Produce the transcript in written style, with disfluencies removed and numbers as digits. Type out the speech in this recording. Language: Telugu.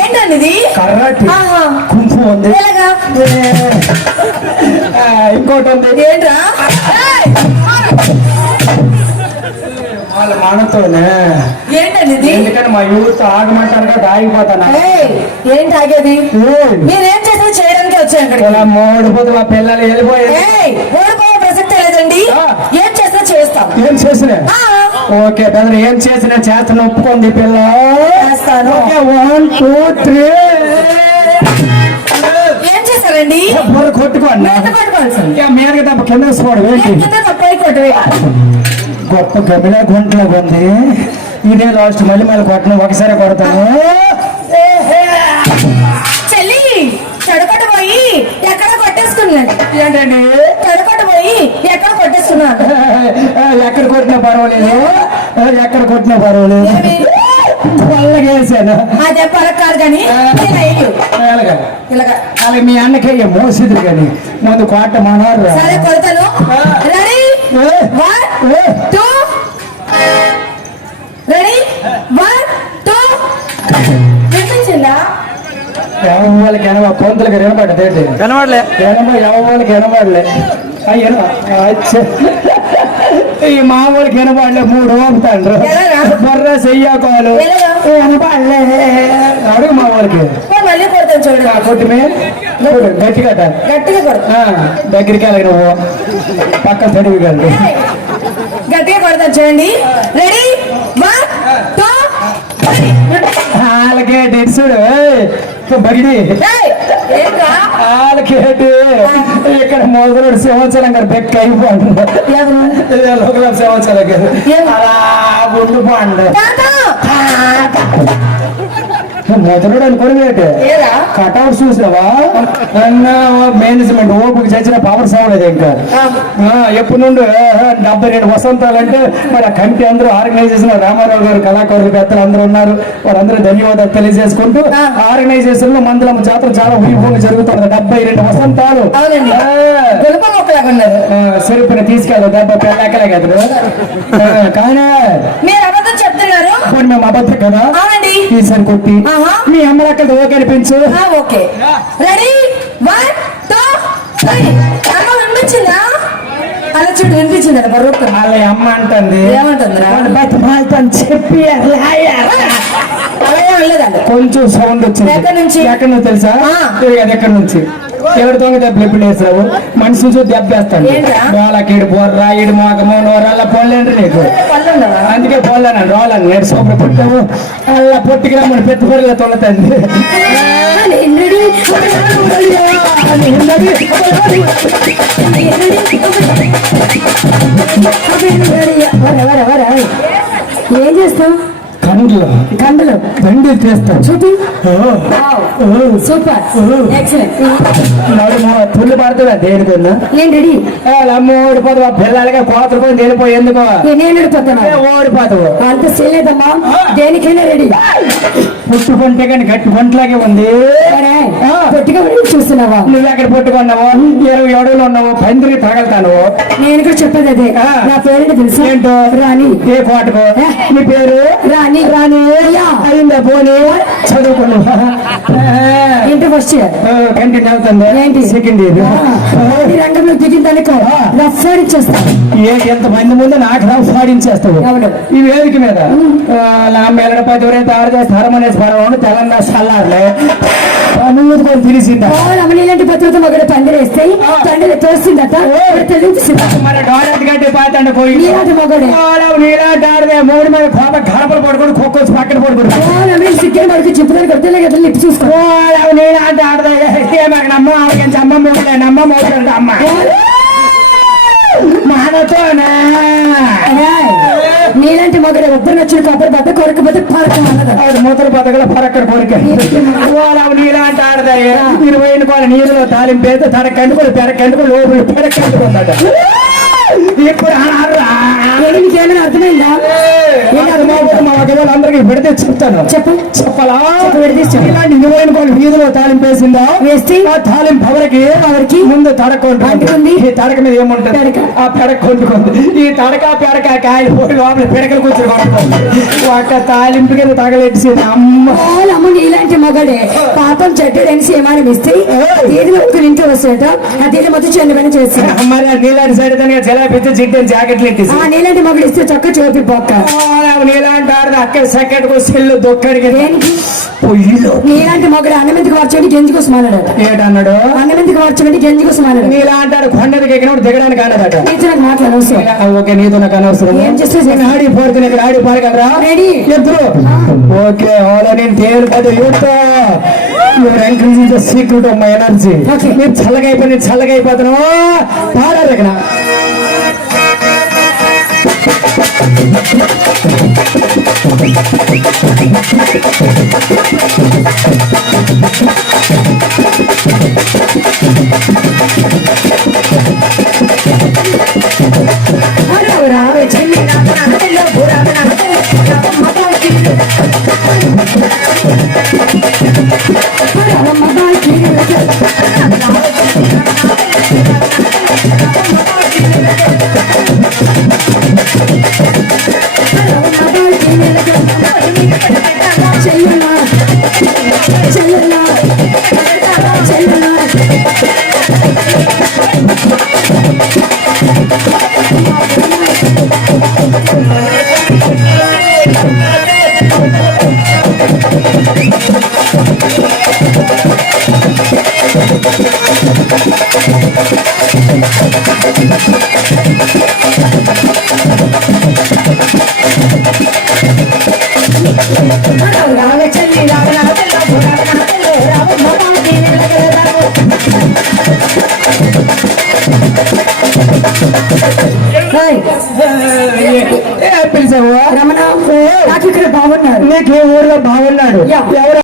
ఏంటండి కర్రాటి కుంఫు ఉంది, ఇంకోటి ఉంది ఏంట్రా వాళ్ళ మనతోనే. ఏంటండి ఎందుకంటే మా యూత్ ఆగమంటారు కదా, ఆగిపోతాను. ఏంటి ఆగేది? మీరేం చేసినా చేయడానికి వచ్చాను. ఇలా మూడిపోతే మా పిల్లలు వెళ్ళిపోయారు. ఓడిపోయే ప్రసక్తే లేదండి. ఏం చేసినా చేస్తాం. ఏం చేసినా ఓకే బ్రదర్, ఏం చేసినా చేస్తాను, ఒప్పుకోండి పిల్ల. చేస్తాను. 1 2 3. ఏం చేస్తారండి? బుర్ర కొట్టుకోండి. మీదకి తప్ప కింద వేసుకోవడం ఏంటి? గొప్ప గమిలా గుంటలో ఉంది. ఇదే లాస్ట్, మళ్ళీ మళ్ళీ కొట్టను, ఒకసారి కొడతాను. చెల్లి చెడకొట్ట పోయి ఎక్కడ కొట్టేసుకున్నాను. ఏంటండి చెడకొట్ట పోయి ఎక్కడ కొట్టేసుకున్నాను. ఎక్కడ కొట్టినా పర్వాలేదు, ఎక్కడ కొట్టినా పర్వాలేదు. వేసాను అదే పలకారు కానీ అలాగే మీ అన్నకే మోసిదురు కానీ ముందు కోట మనోరు. సరే కొడతాను. రెడీ 1 2. రెడీ 1 2. వినిపించిందా? వాళ్ళకి ఎనభై పొంతులకి వినపడ్డది ఏంటి? కనబడలే. వాళ్ళకి వినపడలే. ఈ మామూలుకి వినపడలే. 3 ఓపుతాండ్రు బొర్ర చెయ్యకోలు వినపడలే. అడుగు మా వాళ్ళకి. మళ్ళీ కొడతాను చూడండి. కొట్టిమే గట్టిగా గట్టిగా కొడతా. దగ్గరికి వెళ్ళి నువ్వు పక్కన చదివి కానీ గట్టిగా కొడతాను చూడండి. రెడీ 1 2. వాళ్ళకే డిడ్సుడు బగిడి వాళ్ళకేటి ఇక్కడ మొదలు సంవత్సరం గారు బెక్క అయిపోండి సంవత్సరం గారు అలా ఉండిపోండి. మొదలుడు అనుకోని కటౌట్ చూసినావా? మేనేజ్మెంట్ ఓపిక చచ్చిన పవర్ సావలేదు ఇంకా. ఎప్పుడు నుండి 72 వసంతాలు అంటే మరి ఆ కమిటీ అందరూ ఆర్గనైజేషన్, రామారావు గారు కళాకారులు పెద్దలు అందరూ ఉన్నారు. వారందరూ ధన్యవాదాలు తెలియజేసుకుంటూ ఆర్గనైజేషన్ లో మందుల జాతర చాలా వైభవంగా జరుగుతుంది. 72 వసంతాలు సరిపోయిన తీసుకెళ్ళదు. 70 పెళ్ళాకలే కదా. కానీ మీరు అబద్ధం చెప్తున్నారు. మేము అబద్ధం కదా. ఈసారి కొట్టి మీ అమ్మలక్కలు ఓకే అనిపించు. Okay ready 1 2 3. అమ్మ వినిపించిందా? అలా చూడు వినిపించింది. వాళ్ళ అమ్మ అంటుంది. ఏమంటుందిరా? చెప్పి కొంచెం సౌండ్ వచ్చింది. ఎక్కడి నుంచి తెలుసా? ఎక్కడి నుంచి? ఎవరి దొంగ దెబ్బలు ఎప్పుడు వేసావు? మనిషి చూసి దెబ్బేస్తాను. రోలకి బొర్ర ఇడు మోకము నోరల్లా పొల్లేండి నీకు. అందుకే పొల్లాను రోలని నేను సూపర్ పుట్టావు. అలా పొట్టికి రమ్మని పెద్ద పొరలో తొలతండి. ఏం చేస్తావు? కండలు బండి చేస్తాం. చూపి. Super excellent. పుల్లు పడుతుందా దేనికన్నా? నేను రెడీ. అమ్మ ఓడిపోతావు. పిల్లలకి కోతలు పోయి వెళ్ళిపోయి ఎందుకో నేను ఓడిపోతాను. ఓడిపోతావు అంత చేయలేదమ్మా. దేనికైనా రెడీ. పుట్టు పంటే కానీ గట్టి పంటలాగే ఉంది. పొట్టిగా చూస్తున్నావా? నువ్వు ఎక్కడ పుట్టుకున్నావు? 27 ఉన్నావు. పందిరికి తగలుతాను. నేను కూడా చెప్పేది అదే. నా పేరు తెలుసు. ఏంటో? రాణి. ఏ కోటకు? నీ పేరు రాణి. రాణి అయిందా? పోనీ చదువుకున్నావా? Inter first year. కంటిన్యూ అవుతుంది. ఏంటి? Second year. రంగంలో దిగిందనుకో రఫ్ ఆడించేస్తాను. ఎంతమంది ముందు నాకు రఫ్ ఆడించేస్తావు ఈ వేదిక మీద. నా మేడ 10 ఎవరైతే ఆరు చేస్తారు అనేసి పరవాడు తెలంగాణ చల్లారులే కొని తిరిసిందా? రమణీలాంటి భద్రత మగడ పందిరేస్తే తండ్రి తోస్తుందట. మరి డోలెట్ గట్టి పాతండి పోయి మగడే నీలాంటి ఆడదే 3 మీద కోప గడపలు పడుకుని కుక్కొచ్చి పక్కన పడుకుని సిగ్గే మనకి చెప్పుదారు కడితే కదా లిప్ చూసుకో. నీలాంటి ఆడదే నమ్మ ఆడికి అమ్మ మోగలే నమ్మ మోగలంటే అమ్మ మానతోనే. నీలాంటి మగడ ఒబ్బరు నచ్చిన కొబ్బరి బద్ద కొరకపోతే పరకం అన్నది. మూతల బద్దగల పరక్కడ కొరిక నీలాంటి ఆడదా 20 రూపాయల నీరులో తాలింపేస్తే తడకండుకుని పెరకండుకు లోపల పెరకండుకుందట. ఇప్పుడు ఏమైనా అర్థమైందా? మా వాళ్ళందరికీ విడతే చెప్తాను. చెప్పు. చెప్పాలా? విడదీసి ఇలాంటి నువ్వు వీధిలో తాలింపు వేసిందా? వేస్తే ఆ తాలింపు ఎవరికి ముందు తడక ఉంటుంది. ఈ తడక మీద ఏముంటుంది? ఆ పెడక కొంటుకుంది. ఈ తడక పెడక కాయలు పోయి లోపల పిడకలు కూర్చొని పడుతుంది. ఒక తాలింపు కింద తగలెట్టేసింది. అమ్మ ఇలాంటి మొగడే పాపం చెడ్డని సేమానం ఇస్తే ఏదిలో ఒక ఇంట్లో వస్తాట ఆ తీరు మొత్తం చెల్లి చేసి మరి ఆ నీలాంటి సైడ్ దానికి జలాపిచ్చి జిడ్డని జాకెట్లు ఎక్కేసి ఆ నీలాంటి మొగడు ఇస్తే చక్క చూపి పక్క నీలాంటి ఆడది అక్కడ సెకండ్ సెల్లు దొక్కడికి పొయ్యిలో నీలాంటి మొగడు అన్నమెందుకు మార్చండి గెంజి కోసం అన్నాడట. ఏటన్నాడు? అన్నమెందుకు మార్చండి గెంజి కోసం అన్నాడు. నీలాంటి ఆడు కొండకి ఎక్కినప్పుడు దిగడానికి అన్నదట. నీతో నాకు మాట్లాడవసరం. ఓకే నీతో నాకు అనవసరం. ఏం చేస్తే ఆడి పోడుతున్న ఇక్కడ ఆడి పాడగలరా? రెడీ ఇద్దరు ఓకే ఆల్ నేను తేలిపోతే youth your encouraging the secret of my energy. నేను చల్లగా అయిపోయి చల్లగా అయిపోతున్నావు. పాడారు ఇక్కడ రమణ నాకు ఇక్కడ బాగున్నాడు. నీకు ఏ ఊర్లో బాగున్నాడు? ఎవరు